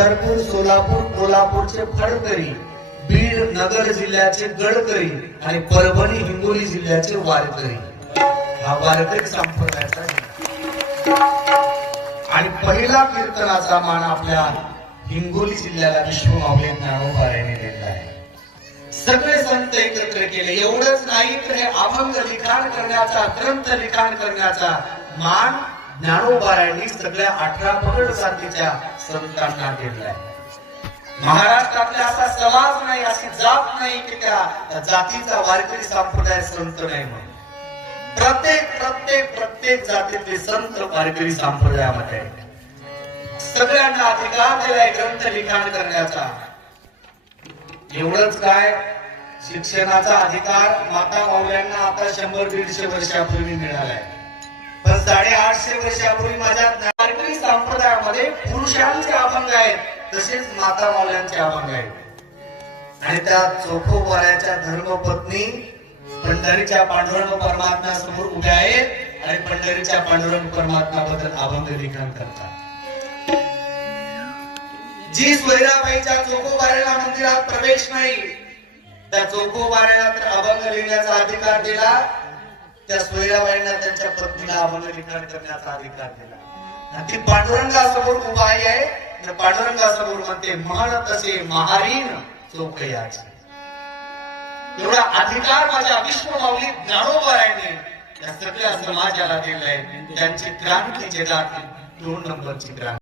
पंढरपूर, सोलापूर, कोल्हापूरचे फडकरी, बीड नगर जिल्ह्याचे गडकरी आणि परभणी हिंगोली जिल्ह्याचे वारकरी, हा वारकरी संप्रदायाचा आणि पहिला कीर्तनाचा मान आपल्या हिंगोली जिल्ह्याला विश्वमाऊली ज्ञानोबा यांनी दिला आहे. सगळे संत एकत्र केले. एवढंच नाही तर हे अभंग लिखाण करण्याचा, ग्रंथ लिखाण करण्याचा मान ज्ञानोबा यांनी सगळ्या 18 पगड जातीच्या संतांना दिलाय. महाराष्ट्रातला असा समाज नाही, अशी जात नाही की त्या जातीचा वारकरी संप्रदाय संत नाही म्हणून. प्रत्येक जातीतले संत वारकरी संप्रदायामध्ये सगळ्यांना अधिकार दिलाय ग्रंथ लिखाण करण्याचा. एवढंच काय, शिक्षणाचा अधिकार माता माऊल्यांना आता 100-150 वर्षापूर्वी मिळालाय. पण 850 वर्षापूर्वी माझ्या वारकरी संप्रदायामध्ये पुरुषांचे अभंग आहेत, तसेच माता माऊल्यांचे अभंग आहेत. आणि त्या चोखोबाराच्या धर्मपत्नी पंढरीच्या पांडुरंग परमात्मा समोर उभ्या आहेत आणि पंढरीच्या पांडुरंग परमात्मा बद्दल अभंग लिखाण करतात. जी सोयराबाईच्या चोखोबाऱ्याला मंदिरात प्रवेश नाही, त्या चोखोबाऱ्याला तर अभंग लिहिण्याचा अधिकार दिला, त्या सोयराबाईंना त्यांच्या पत्नीला अभंग लिखाण करण्याचा अधिकार दिला. आणि ती पांडुरंगासमोर उभा आहे, त्या पांडुरंगासमोर म्हणते, म्हण तसे महारीन चोखयाची. एवढा अधिकार माझ्या विश्वमाऊली ज्ञानोबा यांनी या सगळ्या समाजाला दिलाय. त्यांची क्रांती जगात 2 नंबरची क्रांती.